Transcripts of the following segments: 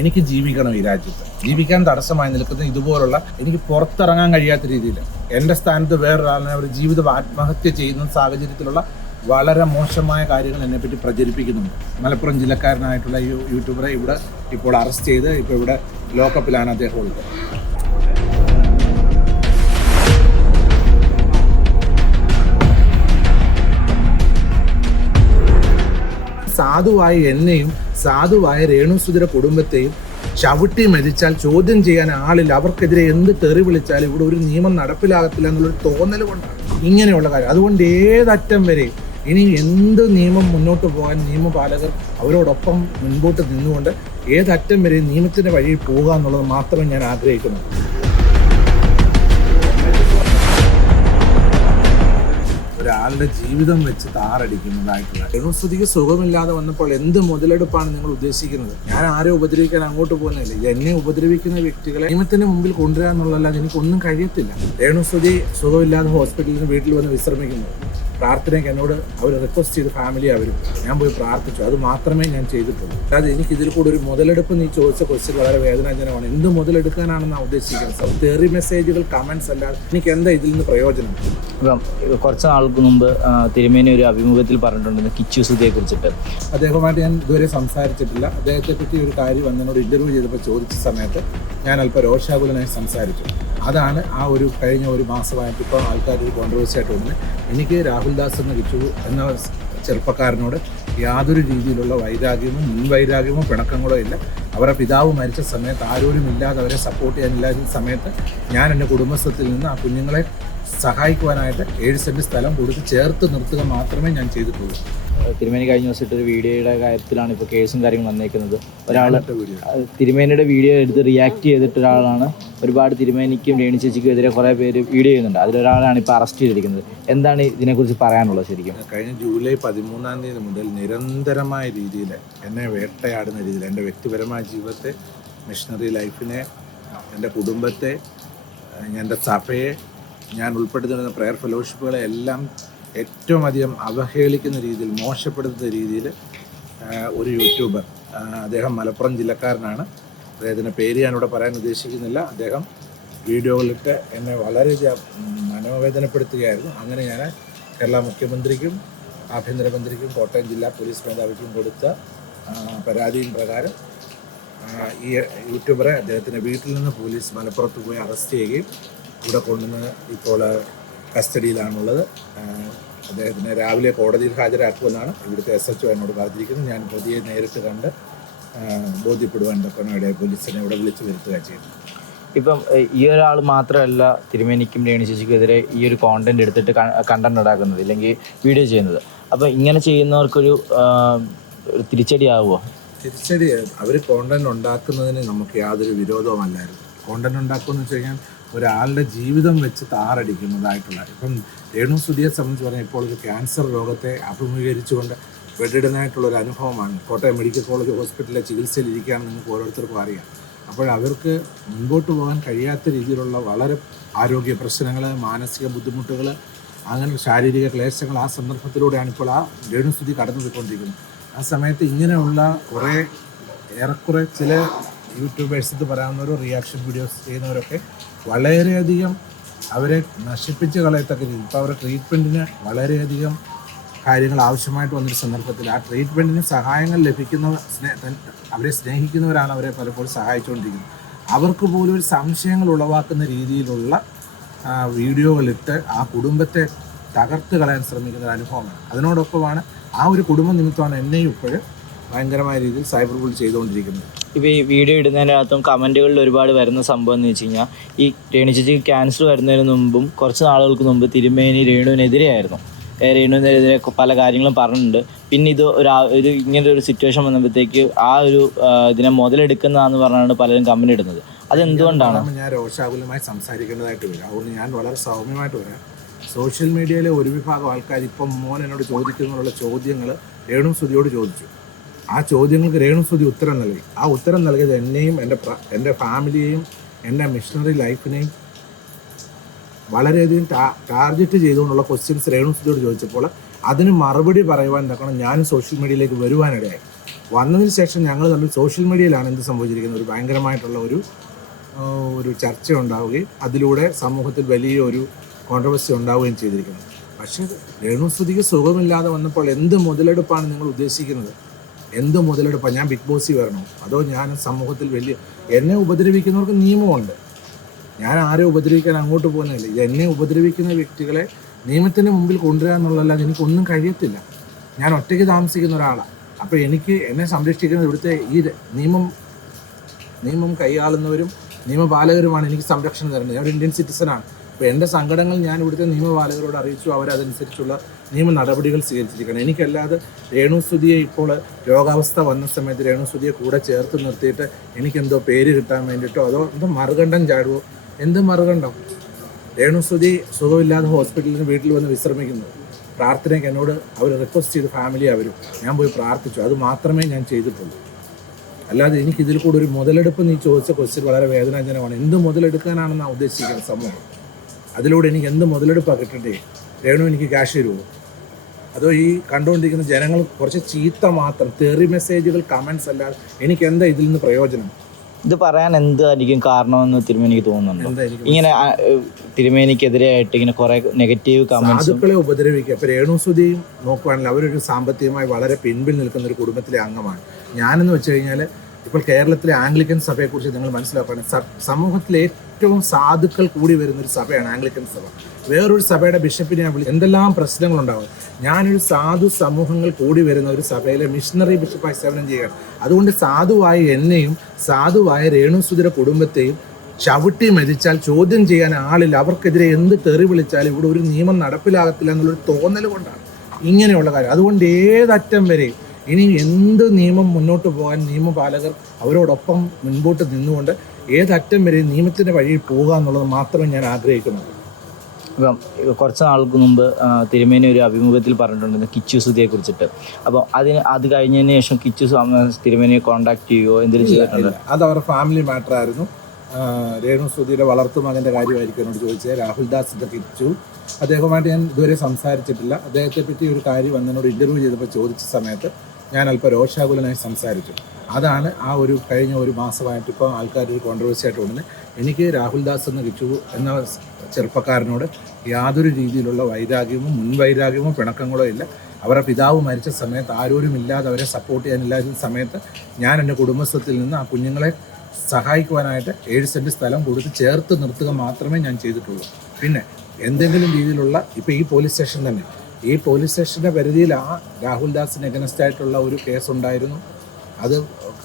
എനിക്ക് ജീവിക്കണം ഈ രാജ്യത്ത്. ജീവിക്കാൻ തടസ്സമായി നിൽക്കുന്ന ഇതുപോലുള്ള എനിക്ക് പുറത്തിറങ്ങാൻ കഴിയാത്ത രീതിയിൽ എൻ്റെ സ്ഥാനത്ത് വേറൊരാളിനെ അവർ ജീവിതം ആത്മഹത്യ ചെയ്യുന്ന സാഹചര്യത്തിലുള്ള വളരെ മോശമായ കാര്യങ്ങൾ എന്നെപ്പറ്റി പ്രചരിപ്പിക്കുന്നുണ്ട്. മലപ്പുറം ജില്ലക്കാരനായിട്ടുള്ള ഈ യൂട്യൂബറെ ഇവിടെ ഇപ്പോൾ അറസ്റ്റ് ചെയ്ത് ഇപ്പോൾ ഇവിടെ ലോക്കപ്പിലാണ് അദ്ദേഹം ഉള്ളത്. സാധുവായ എന്നെയും സാധുവായ രേണുസുധിയുടെ കുടുംബത്തെയും ചവിട്ടി മരിച്ചാൽ ചോദ്യം ചെയ്യാൻ ആളില്ല. അവർക്കെതിരെ എന്ത് തെറി വിളിച്ചാലും ഇവിടെ ഒരു നിയമം നടപ്പിലാകത്തില്ല എന്നുള്ളൊരു തോന്നൽ കൊണ്ടാണ് ഇങ്ങനെയുള്ള കാര്യം. അതുകൊണ്ട് ഏതറ്റം വരെ ഇനി എന്ത് നിയമം മുന്നോട്ട് പോകാൻ നിയമപാലകർ അവരോടൊപ്പം മുൻപോട്ട് നിന്നുകൊണ്ട് ഏതറ്റം വരെ നിയമത്തിൻ്റെ വഴിയിൽ പോകുക എന്നുള്ളത് മാത്രമേ ഞാൻ ആഗ്രഹിക്കുന്നു. ഒരാളുടെ ജീവിതം വെച്ച് താറടിക്കുന്നതായിട്ടുള്ള രേണുസുധിക്ക് സുഖമില്ലാതെ വന്നപ്പോൾ എന്ത് മുതലെടുപ്പാണ് നിങ്ങൾ ഉദ്ദേശിക്കുന്നത്? ഞാൻ ആരെ ഉപദ്രവിക്കാൻ അങ്ങോട്ട് പോകുന്നില്ല. എന്നെ ഉപദ്രവിക്കുന്ന വ്യക്തികളെ നിയമത്തിന് മുമ്പിൽ കൊണ്ടുവരിക എന്നുള്ളതല്ലാതെ എനിക്കൊന്നും കഴിയത്തില്ല. രേണുസുധി സുഖമില്ലാതെ ഹോസ്പിറ്റലിൽ നിന്ന് വീട്ടിൽ വന്ന് വിശ്രമിക്കുന്നു. പ്രാർത്ഥനയ്ക്ക് എന്നോട് അവർ റിക്വസ്റ്റ് ചെയ്ത് ഫാമിലി അവരും ഞാൻ പോയി പ്രാർത്ഥിച്ചു. അത് മാത്രമേ ഞാൻ ചെയ്തിട്ടുള്ളൂ. അതായത് എനിക്ക് ഇതിൽ കൂടെ ഒരു മുതലെടുപ്പ് നീ ചോദിച്ച ക്വസ്റ്റ്യൻ വളരെ വേദനാജനകമാണ്. എന്ത് മുതലെടുക്കാനാണെന്ന് ഉദ്ദേശിക്കുന്നത്? തെറി മെസ്സേജുകൾ, കമന്റ്സ് അല്ലാതെ എനിക്ക് എന്താ ഇതിൽ നിന്ന് പ്രയോജനം? ഇപ്പം കുറച്ച് നാൾക്ക് മുമ്പ് തിരുമേനി ഒരു അഭിമുഖത്തിൽ പറഞ്ഞിട്ടുണ്ടെന്ന് കിച്ചു സുധിയെ കുറിച്ചിട്ട്. അദ്ദേഹവുമായിട്ട് ഞാൻ ഇതുവരെ സംസാരിച്ചിട്ടില്ല. അദ്ദേഹത്തെ പറ്റി ഒരു കാര്യം എന്നോട് ഇന്റർവ്യൂ ചെയ്തപ്പോൾ ചോദിച്ച സമയത്ത് ഞാൻ അല്പം രോഷാകുലനായി സംസാരിച്ചു. അതാണ് ആ ഒരു കഴിഞ്ഞ ഒരു മാസമായിട്ട് ഇപ്പോൾ ആൾക്കാർ ഒരു കോൺട്രവേഴ്സി ആയിട്ട് വന്നത്. എനിക്ക് രാഹുൽ ദാസ് എന്ന കിച്ചു എന്ന ചെറുപ്പക്കാരനോട് യാതൊരു രീതിയിലുള്ള വൈരാഗ്യമോ മുൻവൈരാഗ്യമോ പിണക്കങ്ങളോ ഇല്ല. അവരുടെ പിതാവ് മരിച്ച സമയത്ത് ആരോരും ഇല്ലാതെ അവരെ സപ്പോർട്ട് ചെയ്യാനില്ലാത്ത സമയത്ത് ഞാൻ എൻ്റെ കുടുംബത്തിൽ നിന്ന് ആ കുഞ്ഞുങ്ങളെ സഹായിക്കുവാനായിട്ട് 7 സെൻറ്റ് സ്ഥലം കൊടുത്ത് ചേർത്ത് നിർത്തുക മാത്രമേ ഞാൻ ചെയ്തിട്ടുള്ളൂ. തിരുമേനി കഴിഞ്ഞ ദിവസം ഇട്ടൊരു വീഡിയോയുടെ കാര്യത്തിലാണ് ഇപ്പോൾ കേസും കാര്യങ്ങളും വന്നേക്കുന്നത്. തിരുമേനിയുടെ വീഡിയോ എടുത്ത് റിയാക്ട് ചെയ്തിട്ട് ഒരാളാണ് ഒരുപാട് തിരുമേനിക്കും രേണു ചേച്ചിക്കും എതിരെ കുറേ പേര് വീഡിയോ ചെയ്യുന്നുണ്ട്. അതിലൊരാളാണ് ഇപ്പോൾ അറസ്റ്റ് ചെയ്തിരിക്കുന്നത്. എന്താണ് ഇതിനെക്കുറിച്ച് പറയാനുള്ളത്? ശരിക്കും കഴിഞ്ഞ ജൂലൈ 13 മുതൽ നിരന്തരമായ രീതിയിൽ എന്നെ വേട്ടയാടുന്ന രീതിയിൽ എൻ്റെ വ്യക്തിപരമായ ജീവിതത്തെ, മിഷണറി ലൈഫിനെ, എൻ്റെ കുടുംബത്തെ, എൻ്റെ സഭയെ, ഞാൻ ഉൾപ്പെടുത്തുന്ന പ്രയർ ഫെലോഷിപ്പുകളെ എല്ലാം ഏറ്റവും അധികം അവഹേളിക്കുന്ന രീതിയിൽ, മോശപ്പെടുത്തുന്ന രീതിയിൽ ഒരു യൂട്യൂബർ, അദ്ദേഹം മലപ്പുറം ജില്ലക്കാരനാണ്, അദ്ദേഹത്തിൻ്റെ പേര് ഞാനിവിടെ പറയാൻ ഉദ്ദേശിക്കുന്നില്ല. അദ്ദേഹം വീഡിയോകളിട്ട് എന്നെ വളരെ മനോവേദനപ്പെടുത്തുകയായിരുന്നു. അങ്ങനെ ഞാൻ കേരള മുഖ്യമന്ത്രിക്കും ആഭ്യന്തരമന്ത്രിക്കും കോട്ടയം ജില്ലാ പോലീസ് മേധാവിക്കും കൊടുത്ത പരാതിയും പ്രകാരം ഈ യൂട്യൂബറെ അദ്ദേഹത്തിൻ്റെ വീട്ടിൽ നിന്ന് പോലീസ് മലപ്പുറത്ത് പോയി അറസ്റ്റ് ചെയ്യുകയും ഇവിടെ കൊണ്ടുവന്ന് ഇപ്പോൾ കസ്റ്റഡിയിലാണുള്ളത്. അദ്ദേഹത്തിനെ രാവിലെ കോടതിയിൽ ഹാജരാക്കുമെന്നാണ് ഇവിടുത്തെ SHO എന്നോട് പറഞ്ഞിരിക്കുന്നത്. ഞാൻ പ്രതിയെ നേരിട്ട് കണ്ട് ബോധ്യപ്പെടുവാൻ തക്കനോടെ പോലീസിനെ ഇവിടെ വിളിച്ചു വരുത്തുക ചെയ്തു. ഇപ്പം ഈ ഒരാൾ മാത്രമല്ല തിരുമേനിക്കും രേണു ചേച്ചിക്കെതിരെ ഈ ഒരു കോണ്ടന്റ് എടുത്തിട്ട് കണ്ടന്റ് ഉണ്ടാക്കുന്നത്, ഇല്ലെങ്കിൽ വീഡിയോ ചെയ്യുന്നത്. അപ്പം ഇങ്ങനെ ചെയ്യുന്നവർക്കൊരു തിരിച്ചടി ആവുമോ? തിരിച്ചടി, അവർ കോണ്ടന്റ് ഉണ്ടാക്കുന്നതിന് നമുക്ക് യാതൊരു വിരോധവുമല്ലായിരുന്നു. കോണ്ടന്റ് ഉണ്ടാക്കുമെന്ന് വെച്ച് കഴിഞ്ഞാൽ ഒരാളുടെ ജീവിതം വെച്ച് താറടിക്കുന്നതായിട്ടുള്ള, ഇപ്പം രേണുസുധിയെ സംബന്ധിച്ച് പറഞ്ഞാൽ ഇപ്പോൾ ഒരു ക്യാൻസർ രോഗത്തെ അഭിമുഖീകരിച്ചുകൊണ്ട് ബെഡിഡനായിട്ടുള്ളൊരു അനുഭവമാണ്. കോട്ടയം മെഡിക്കൽ കോളേജ് ഹോസ്പിറ്റലിലെ ചികിത്സയിലിരിക്കുകയാണെന്ന് നിങ്ങൾക്ക് ഓരോരുത്തർക്കും അറിയാം. അപ്പോൾ അവർക്ക് മുൻപോട്ട് പോകാൻ കഴിയാത്ത രീതിയിലുള്ള വളരെ ആരോഗ്യ പ്രശ്നങ്ങൾ, മാനസിക ബുദ്ധിമുട്ടുകൾ, അങ്ങനെ ശാരീരിക ക്ലേശങ്ങൾ ആ സന്ദർഭത്തിലൂടെയാണ് ഇപ്പോൾ ആ രേണുസുധി കടന്നു പോയിക്കൊണ്ടിരിക്കുന്നത്. ആ സമയത്ത് ഇങ്ങനെയുള്ള ഏറെക്കുറെ ചില യൂട്യൂബേഴ്സ് ഇത് പറയാവുന്നവരോ റിയാക്ഷൻ വീഡിയോസ് ചെയ്യുന്നവരൊക്കെ വളരെയധികം അവരെ നശിപ്പിച്ച് കളയത്തക്ക രീതി, ഇപ്പോൾ അവരുടെ ട്രീറ്റ്മെൻറ്റിന് വളരെയധികം കാര്യങ്ങൾ ആവശ്യമായിട്ട് വന്നൊരു സന്ദർഭത്തിൽ ആ ട്രീറ്റ്മെൻറ്റിന് സഹായങ്ങൾ ലഭിക്കുന്ന അവരെ സ്നേഹിക്കുന്നവരാണ് അവരെ പലപ്പോഴും സഹായിച്ചുകൊണ്ടിരിക്കുന്നത്. അവർക്ക് പോലും ഒരു സംശയങ്ങൾ ഉളവാക്കുന്ന രീതിയിലുള്ള വീഡിയോകളിട്ട് ആ കുടുംബത്തെ തകർത്ത് കളയാൻ ശ്രമിക്കുന്ന ഒരു അനുഭവമാണ്. അതിനോടൊപ്പമാണ് ആ ഒരു കുടുംബ നിമിത്തമാണ് എന്നെയും ഇപ്പോഴും ഭയങ്കരമായ രീതിയിൽ സൈബർ ബുള്ളി ചെയ്തുകൊണ്ടിരിക്കുന്നത്. ഇപ്പോൾ ഈ വീഡിയോ ഇടുന്നതിനകത്തും കമൻറ്റുകളിൽ ഒരുപാട് വരുന്ന സംഭവം എന്ന് വെച്ച് കഴിഞ്ഞാൽ, ഈ രേണു ചേച്ചിക്ക് ക്യാൻസർ വരുന്നതിന് മുമ്പും കുറച്ച് നാളുകൾക്ക് മുമ്പ് തിരുമേനി രേണുവിനെതിരെയായിരുന്നു. രേണുവിനെതിരെ പല കാര്യങ്ങളും പറഞ്ഞിട്ടുണ്ട്. പിന്നെ ഇത് ഒരു ഇങ്ങനത്തെ ഒരു സിറ്റുവേഷൻ വന്നപ്പോഴത്തേക്ക് ആ ഒരു ഇതിനെ മുതലെടുക്കുന്നതാണെന്ന് പറഞ്ഞാണ് പലരും കമന്റ് ഇടുന്നത്. അതെന്തുകൊണ്ടാണ്? ഞാൻ രോഷാകുലമായി സംസാരിക്കേണ്ടതായിട്ട് വരും. അതുകൊണ്ട് ഞാൻ വളരെ സൗമ്യമായിട്ട് പറയാം. സോഷ്യൽ മീഡിയയിലെ ഒരു വിഭാഗം ആൾക്കാർ ഇപ്പം മോൻ എന്നോട് ചോദിക്കുന്നതിനുള്ള ചോദ്യങ്ങൾ രേണുസുധിയോട് ചോദിച്ചു. ആ ചോദ്യങ്ങൾക്ക് രേണുസുധി ഉത്തരം നൽകി. ആ ഉത്തരം നൽകിയത് എന്നെയും എൻ്റെ ഫാമിലിയെയും എൻ്റെ മിഷണറി ലൈഫിനെയും വളരെയധികം ടാർഗറ്റ് ചെയ്തുകൊണ്ടുള്ള ക്വസ്റ്റ്യൻസ് രേണുസുധിയോട് ചോദിച്ചപ്പോൾ അതിന് മറുപടി പറയുവാൻ തക്കണം ഞാൻ സോഷ്യൽ മീഡിയയിലേക്ക് വരുവാനിടയായി. വന്നതിന് ശേഷം ഞങ്ങൾ തമ്മിൽ സോഷ്യൽ മീഡിയയിലാണ് എന്ത് സംഭവിച്ചിരിക്കുന്നത്, ഒരു ഭയങ്കരമായിട്ടുള്ള ഒരു ചർച്ച ഉണ്ടാവുകയും അതിലൂടെ സമൂഹത്തിൽ വലിയൊരു കോൺട്രവേഴ്സി ഉണ്ടാവുകയും ചെയ്തിരിക്കുന്നത്. പക്ഷേ രേണുസുതിക്ക് സുഖമില്ലാതെ വന്നപ്പോൾ എന്ത് മുതലെടുപ്പാണ് നിങ്ങൾ ഉദ്ദേശിക്കുന്നത്? എന്ത് മുതലെടുപ്പാണ്? ഞാൻ ബിഗ് ബോസിൽ വരണോ? അതോ ഞാൻ സമൂഹത്തിൽ എന്നെ ഉപദ്രവിക്കുന്നവർക്ക് നിയമമുണ്ട്. ഞാൻ ആരെ ഉപദ്രവിക്കാൻ അങ്ങോട്ട് പോകുന്നില്ല. ഇത് എന്നെ ഉപദ്രവിക്കുന്ന വ്യക്തികളെ നിയമത്തിന് മുമ്പിൽ കൊണ്ടുവരിക എന്നുള്ളതല്ലാതെ എനിക്കൊന്നും കഴിയത്തില്ല. ഞാൻ ഒറ്റയ്ക്ക് താമസിക്കുന്ന ഒരാളാണ്. അപ്പോൾ എന്നെ സംരക്ഷിക്കുന്നത് ഇവിടുത്തെ ഈ നിയമം കൈയാളുന്നവരും നിയമപാലകരുമാണ് എനിക്ക് സംരക്ഷണം തരുന്നത്. ഞാൻ ഒരു ഇന്ത്യൻ സിറ്റിസനാണ്. അപ്പോൾ എൻ്റെ സങ്കടങ്ങൾ ഞാൻ ഇവിടുത്തെ നിയമപാലകരോട് അറിയിച്ചു. അവരതനുസരിച്ചുള്ള നിയമ നടപടികൾ സ്വീകരിച്ചിരിക്കണം. എനിക്കല്ലാതെ രേണുസുതിയെ ഇപ്പോൾ രോഗാവസ്ഥ വന്ന സമയത്ത് രേണുസുതിയെ കൂടെ ചേർത്ത് നിർത്തിയിട്ട് എനിക്കെന്തോ പേര് കിട്ടാൻ വേണ്ടിയിട്ടോ അതോ എന്തോ മറുകണ്ഠം ചാടുവോ? എന്ത് മറുകണ്ഠം? രേണുസുതി സുഖമില്ലാതെ ഹോസ്പിറ്റലിൽ നിന്ന് വീട്ടിൽ വന്ന് വിശ്രമിക്കുന്നു. പ്രാർത്ഥനയ്ക്ക് എന്നോട് അവർ റിക്വസ്റ്റ് ചെയ്ത് ഫാമിലി അവരും ഞാൻ പോയി പ്രാർത്ഥിച്ചു. അത് മാത്രമേ ഞാൻ ചെയ്തിട്ടുള്ളൂ. അല്ലാതെ എനിക്കിതിൽ കൂടെ ഒരു മുതലെടുപ്പ് നീ ചോദിച്ച ക്വസ്റ്റ്യൻ വളരെ വേദനാജനകമാണ്. എന്ത് മുതലെടുക്കാനാണെന്നാണ് ഉദ്ദേശിക്കുന്നത് സമൂഹം? അതിലൂടെ എനിക്ക് എന്ത് മുതലെടുപ്പാണ് കിട്ടണ്ടേ? രേണു എനിക്ക് ക്യാഷ് തരുമോ? അതോ ഈ കണ്ടുകൊണ്ടിരിക്കുന്ന ജനങ്ങൾ കുറച്ച് ചീത്ത മാത്രം തെറി മെസ്സേജുകൾ കമൻസ് അല്ലാതെ എനിക്ക് എന്താ ഇതിൽ നിന്ന് പ്രയോജനം? ഇത് പറയാൻ എന്തായിരിക്കും കാരണമെന്ന് തിരുമേനിക്ക് തോന്നുന്നുണ്ട്? ഇങ്ങനെ തിരുമേനിക്കെതിരെയായിട്ട് ഇങ്ങനെ കുറെ നെഗറ്റീവ് കമന്റ്സ് സാധുക്കളെ ഉപദ്രവിക്കുക. ഇപ്പോൾ രേണുസുതിയും നോക്കുകയാണെങ്കിൽ അവരൊരു സാമ്പത്തികമായി വളരെ പിൻപിൽ നിൽക്കുന്ന ഒരു കുടുംബത്തിലെ അംഗമാണ്. ഞാനെന്ന് വെച്ച് കഴിഞ്ഞാൽ ഇപ്പോൾ കേരളത്തിലെ ആംഗ്ലിക്കൻ സഭയെക്കുറിച്ച് നിങ്ങൾ മനസ്സിലാക്കുകയാണ്. സമൂഹത്തിലെ ഏറ്റവും സാധുക്കൾ കൂടി വരുന്നൊരു സഭയാണ് ആംഗ്ലിക്കൻ സഭ. വേറൊരു സഭയുടെ ബിഷപ്പിനെ ഞാൻ എന്തെല്ലാം പ്രശ്നങ്ങളുണ്ടാകും. ഞാനൊരു സാധു സമൂഹങ്ങൾ കൂടി വരുന്ന ഒരു സഭയിലെ മിഷണറി ബിഷപ്പായി സേവനം ചെയ്യുകയാണ്. അതുകൊണ്ട് സാധുവായ എന്നെയും സാധുവായ രേണുസുതിയുടെ കുടുംബത്തെയും ചവിട്ടി മരിച്ചാൽ ചോദ്യം ചെയ്യാൻ ആളില്ല. അവർക്കെതിരെ എന്ത് തെറി വിളിച്ചാലും ഇവിടെ ഒരു നിയമം നടപ്പിലാകത്തില്ല എന്നുള്ളൊരു തോന്നൽ കൊണ്ടാണ് ഇങ്ങനെയുള്ള കാര്യം. അതുകൊണ്ട് ഏതറ്റം വരെ ഇനി എന്ത് നിയമം മുന്നോട്ട് പോകാൻ നിയമപാലകർ അവരോടൊപ്പം മുൻപോട്ട് നിന്നുകൊണ്ട് ഏതറ്റം വരെ നിയമത്തിൻ്റെ വഴിയിൽ പോകുക എന്നുള്ളത് മാത്രമേ ഞാൻ ആഗ്രഹിക്കുന്നുള്ളൂ. ഇപ്പം കുറച്ച് നാൾക്ക് മുമ്പ് തിരുമേനി ഒരു അഭിമുഖത്തിൽ പറഞ്ഞിട്ടുണ്ടായിരുന്നു കിച്ചു സുധിയെ കുറിച്ചിട്ട്. അപ്പം അത് കഴിഞ്ഞതിന് ശേഷം കിച്ചു തിരുമേനിയെ കോൺടാക്ട് ചെയ്യുകയോ എന്തെങ്കിലും ചെയ്തിട്ടുണ്ട്? അത് അവരുടെ ഫാമിലി മാറ്റർ ആയിരുന്നു. രേണുസുധിയുടെ വളർത്തുമകൻ്റെ കാര്യമായിരിക്കും എന്നോട് ചോദിച്ചത്. രാഹുൽ ദാസിൻ്റെ കിച്ചു അദ്ദേഹവുമായിട്ട് ഞാൻ ഇതുവരെ സംസാരിച്ചിട്ടില്ല. അദ്ദേഹത്തെ പറ്റി ഒരു കാര്യം എന്നോട് ഇൻ്റർവ്യൂ ചെയ്തപ്പോൾ ചോദിച്ച സമയത്ത് ഞാൻ അല്പം രോഷാകുലനായി സംസാരിച്ചു. അതാണ് ആ ഒരു കഴിഞ്ഞ ഒരു മാസമായിട്ട് ഇപ്പോൾ ആൾക്കാർ ഒരു കോൺട്രവേഴ്സി ആയിട്ട് കൊണ്ടുവന്ന് എനിക്ക് രാഹുൽ ദാസ് എന്ന കിച്ചു എന്ന ചെറുപ്പക്കാരനോട് യാതൊരു രീതിയിലുള്ള വൈരാഗ്യമോ മുൻവൈരാഗ്യമോ പിണക്കങ്ങളോ ഇല്ല. അവരുടെ പിതാവ് മരിച്ച സമയത്ത് ആരോരുമില്ലാതെ അവരെ സപ്പോർട്ട് ചെയ്യാനില്ലാത്ത സമയത്ത് ഞാൻ എൻ്റെ കുടുംബത്തിൽ നിന്ന് ആ കുഞ്ഞുങ്ങളെ സഹായിക്കുവാനായിട്ട് 7 സെൻറ്റ് സ്ഥലം കൊടുത്ത് ചേർത്ത് നിർത്തുക മാത്രമേ ഞാൻ ചെയ്തിട്ടുള്ളൂ. പിന്നെ എന്തെങ്കിലും രീതിയിലുള്ള ഇപ്പോൾ ഈ പോലീസ് സ്റ്റേഷൻ്റെ പരിധിയിൽ ആ രാഹുൽ ദാസിന് എഗനസ്റ്റ് ആയിട്ടുള്ള ഒരു കേസ് ഉണ്ടായിരുന്നു. അത്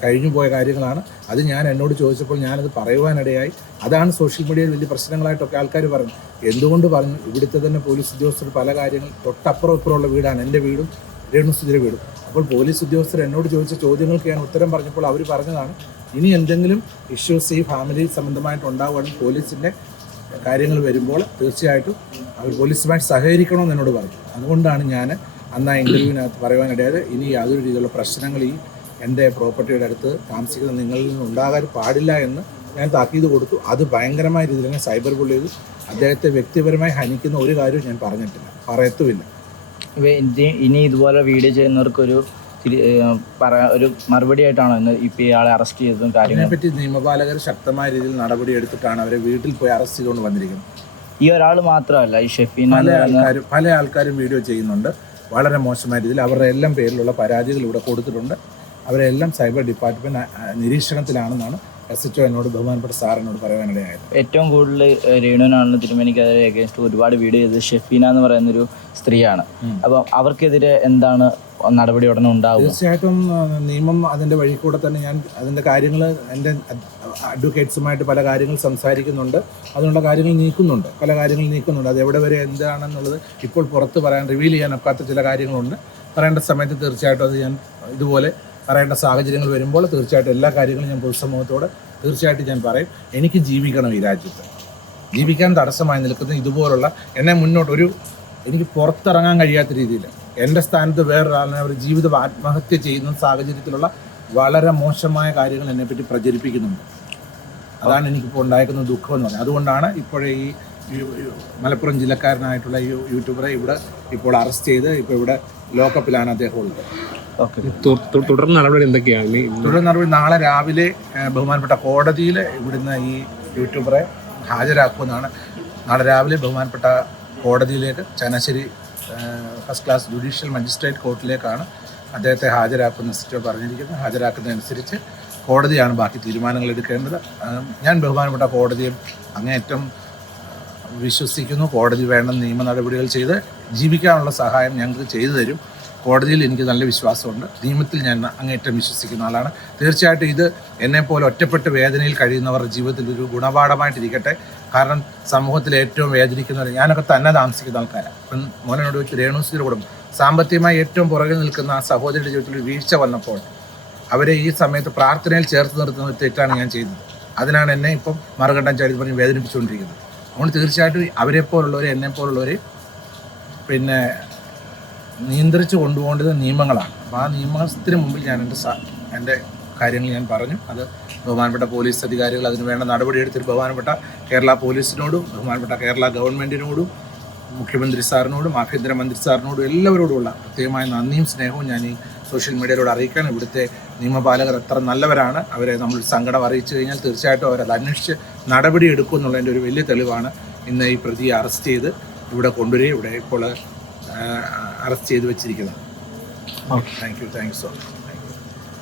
കഴിഞ്ഞു പോയ കാര്യങ്ങളാണ്. അത് ഞാൻ എന്നോട് ചോദിച്ചപ്പോൾ ഞാനത് പറയുവാനിടയായി. അതാണ് സോഷ്യൽ മീഡിയയിൽ വലിയ പ്രശ്നങ്ങളായിട്ടൊക്കെ ആൾക്കാർ പറഞ്ഞു. എന്തുകൊണ്ട് പറഞ്ഞു? ഇവിടുത്തെ തന്നെ പോലീസ് ഉദ്യോഗസ്ഥർ പല കാര്യങ്ങൾ തൊട്ടപ്പുറം ഇപ്പുറമുള്ള വീടാണ് എൻ്റെ വീടും രേണുസുധിയുടെ വീടും. അപ്പോൾ പോലീസ് ഉദ്യോഗസ്ഥർ എന്നോട് ചോദിച്ച ചോദ്യങ്ങൾക്ക് ഞാൻ ഉത്തരം പറഞ്ഞപ്പോൾ അവർ പറഞ്ഞതാണ് ഇനി എന്തെങ്കിലും ഇഷ്യൂസ് ഈ ഫാമിലി സംബന്ധമായിട്ട് ഉണ്ടാവുകയാണെങ്കിൽ പോലീസിൻ്റെ കാര്യങ്ങൾ വരുമ്പോൾ തീർച്ചയായിട്ടും അവർ പോലീസുമായി സഹകരിക്കണമെന്ന് എന്നോട് പറഞ്ഞു. അതുകൊണ്ടാണ് ഞാൻ അന്ന് ആ ഇൻ്റർവ്യൂവിനകത്ത് പറയുവാനിടയായത് ഇനി യാതൊരു രീതിയിലുള്ള പ്രശ്നങ്ങൾ ഈ എൻ്റെ പ്രോപ്പർട്ടിയുടെ അടുത്ത് താമസിക്കുന്ന നിങ്ങളിൽ നിന്ന് ഉണ്ടാകാൻ പാടില്ല എന്ന് ഞാൻ താക്കീത് കൊടുത്തു. അത് ഭയങ്കരമായ രീതിയിൽ തന്നെ സൈബർ ബുള്ളി ചെയ്തു. അദ്ദേഹത്തെ വ്യക്തിപരമായി ഹനിക്കുന്ന ഒരു കാര്യവും ഞാൻ പറഞ്ഞിട്ടില്ല, പറയത്തുമില്ല. ഇനി ഇതുപോലെ വീഡിയോ ചെയ്യുന്നവർക്കൊരു ഒരു മറുപടി ആയിട്ടാണോ ഇന്ന് ഇപ്പോൾ ഇയാളെ അറസ്റ്റ് ചെയ്തതും കാര്യങ്ങളെ പറ്റി നിയമപാലകർ ശക്തമായ രീതിയിൽ നടപടി എടുത്തിട്ടാണ് അവരെ വീട്ടിൽ പോയി അറസ്റ്റ് ചെയ്തുകൊണ്ട് വന്നിരിക്കുന്നത്. ഈ ഒരാൾ മാത്രമല്ല, ഈ ഷെഫീൻ പല ആൾക്കാരും വീഡിയോ ചെയ്യുന്നുണ്ട് വളരെ മോശമായ രീതിയിൽ. അവരുടെ എല്ലാം പേരിലുള്ള പരാതികൾ ഇവിടെ കൊടുത്തിട്ടുണ്ട്. അവരെല്ലാം സൈബർ ഡിപ്പാർട്ട്മെൻറ്റ് നിരീക്ഷണത്തിലാണെന്നാണ് SHO എന്നോട് ബഹുമാനപ്പെട്ട സാർ എന്നോട് പറയാനിടയായത്. ഏറ്റവും കൂടുതൽ രേണുവിനാണെന്ന് തിരുമേനിക്കെതിരെ അഗേൻസ്റ്റ് ഒരുപാട് വീഡിയോ ചെയ്തത് ഷെഫീന എന്ന് പറയുന്നൊരു സ്ത്രീയാണ്. അപ്പം അവർക്കെതിരെ എന്താണ് നടപടി ഉടനെ ഉണ്ടാവും? തീർച്ചയായിട്ടും നിയമം അതിൻ്റെ വഴി കൂടെ തന്നെ ഞാൻ അതിൻ്റെ കാര്യങ്ങൾ എൻ്റെ അഡ്വക്കേറ്റ്സുമായിട്ട് പല കാര്യങ്ങൾ സംസാരിക്കുന്നുണ്ട്. അതിനുള്ള കാര്യങ്ങൾ പല കാര്യങ്ങൾ നീക്കുന്നുണ്ട്. അത് എവിടെ വരെ എന്താണെന്നുള്ളത് ഇപ്പോൾ പുറത്ത് പറയാൻ റിവീൽ ചെയ്യാൻ ഒക്കാത്ത ചില കാര്യങ്ങളുണ്ട്. പറയേണ്ട സമയത്ത് തീർച്ചയായിട്ടും അത് ഞാൻ ഇതുപോലെ പറയേണ്ട സാഹചര്യങ്ങൾ വരുമ്പോൾ തീർച്ചയായിട്ടും എല്ലാ കാര്യങ്ങളും ഞാൻ പൊതുസമൂഹത്തോട് തീർച്ചയായിട്ടും ഞാൻ പറയും. എനിക്ക് ജീവിക്കണം, ഈ രാജ്യത്ത് ജീവിക്കാൻ തടസ്സമായി നിൽക്കുന്ന ഇതുപോലുള്ള എന്നെ മുന്നോട്ട് എനിക്ക് പുറത്തിറങ്ങാൻ കഴിയാത്ത രീതിയിൽ എൻ്റെ സ്ഥാനത്ത് വേറൊരാളിനെ അവർ ജീവിതം ആത്മഹത്യ ചെയ്യുന്ന സാഹചര്യത്തിലുള്ള വളരെ മോശമായ കാര്യങ്ങൾ എന്നെപ്പറ്റി പ്രചരിപ്പിക്കുന്നുണ്ട്. അതാണ് എനിക്കിപ്പോൾ ഉണ്ടായിരിക്കുന്ന ദുഃഖം എന്ന് പറഞ്ഞത്. അതുകൊണ്ടാണ് ഇപ്പോഴേ ഈ മലപ്പുറം ജില്ലക്കാരനായിട്ടുള്ള ഈ യൂട്യൂബറെ ഇവിടെ ഇപ്പോൾ അറസ്റ്റ് ചെയ്ത് ഇപ്പോൾ ഇവിടെ ലോക്കപ്പിലാണ് അദ്ദേഹം ഉള്ളത്. തുടർ നടപടി എന്തൊക്കെയാണ്? തുടർ നടപടി നാളെ രാവിലെ ബഹുമാനപ്പെട്ട കോടതിയിൽ ഇവിടുന്ന് ഈ യൂട്യൂബറെ ഹാജരാക്കുമെന്നാണ്. നാളെ രാവിലെ ബഹുമാനപ്പെട്ട കോടതിയിലേക്ക് Changanassery first class judicial magistrate കോർട്ടിലേക്കാണ് അദ്ദേഹത്തെ ഹാജരാക്കുന്ന സിസ്റ്റർ പറഞ്ഞിരിക്കുന്നത്. ഹാജരാക്കുന്നതനുസരിച്ച് കോടതിയാണ് ബാക്കി തീരുമാനങ്ങൾ എടുക്കേണ്ടത്. ഞാൻ ബഹുമാനപ്പെട്ട കോടതിയും അങ്ങേയറ്റം വിശ്വസിക്കുന്നു. കോടതി വേണ്ട നിയമ നടപടികൾ ചെയ്ത് ജീവിക്കാനുള്ള സഹായം ഞങ്ങൾക്ക് ചെയ്തു തരും. കോടതിയിൽ എനിക്ക് നല്ല വിശ്വാസമുണ്ട്. നിയമത്തിൽ ഞാൻ അങ്ങേയറ്റം വിശ്വസിക്കുന്ന ആളാണ്. തീർച്ചയായിട്ടും ഇത് എന്നെപ്പോലെ ഒറ്റപ്പെട്ട് വേദനയിൽ കഴിയുന്നവരുടെ ജീവിതത്തിൽ ഒരു ഗുണപാഠമായിട്ടിരിക്കട്ടെ. കാരണം സമൂഹത്തിൽ ഏറ്റവും വേദനിക്കുന്നവർ, ഞാനൊക്കെ തന്നെ താമസിക്കുന്ന ആൾക്കാരാണ്. ഇപ്പം മോനോട് വെച്ച് രേണുസുധിയുടെ കുടുംബം സാമ്പത്തികമായി ഏറ്റവും പുറകിൽ നിൽക്കുന്ന ആ സഹോദരിയുടെ ജീവിതത്തിൽ ഒരു വീഴ്ച വന്നപ്പോൾ അവരെ ഈ സമയത്ത് പ്രാർത്ഥനയിൽ ചേർത്ത് നിർത്തുന്ന തെറ്റാണ് ഞാൻ ചെയ്തത്. അതിനാണ് എന്നെ ഇപ്പം മറുകണ്ഠം ചാടി പറഞ്ഞ് വേദനിപ്പിച്ചുകൊണ്ടിരിക്കുന്നത്. അതുകൊണ്ട് തീർച്ചയായിട്ടും അവരെപ്പോലുള്ളവരെ എന്നെപ്പോലുള്ളവരെ പിന്നെ നിയന്ത്രിച്ച് കൊണ്ടുപോകേണ്ടത് നിയമങ്ങളാണ്. അപ്പോൾ ആ നിയമത്തിന് മുമ്പിൽ ഞാൻ എൻ്റെ കാര്യങ്ങൾ ഞാൻ പറഞ്ഞു. അത് ബഹുമാനപ്പെട്ട പോലീസ് അധികാരികൾ അതിന് വേണ്ട നടപടിയെടുത്തിട്ട് ബഹുമാനപ്പെട്ട കേരള പോലീസിനോടും ബഹുമാനപ്പെട്ട കേരള ഗവൺമെൻറ്റിനോടും മുഖ്യമന്ത്രി സാറിനോടും ആഭ്യന്തരമന്ത്രി സാറിനോടും എല്ലാവരോടുമുള്ള പ്രത്യേകമായ നന്ദിയും സ്നേഹവും ഞാൻ ഈ സോഷ്യൽ മീഡിയയിലൂടെ അറിയിക്കാൻ. ഇവിടുത്തെ നിയമപാലകർ എത്ര നല്ലവരാണ്. അവരെ നമ്മൾ സങ്കടം അറിയിച്ചു കഴിഞ്ഞാൽ തീർച്ചയായിട്ടും അവരത് അന്വേഷിച്ച് നടപടി എടുക്കും എന്നുള്ളതിൻ്റെ ഒരു വലിയ തെളിവാണ് ഇന്ന് ഈ പ്രതിയെ അറസ്റ്റ് ചെയ്ത് ഇവിടെ കൊണ്ടുവരികയും ഇവിടെ ഇപ്പോൾ അറസ്റ്റ് ചെയ്ത് വെച്ചിരിക്കുന്നത്. Thank you so much.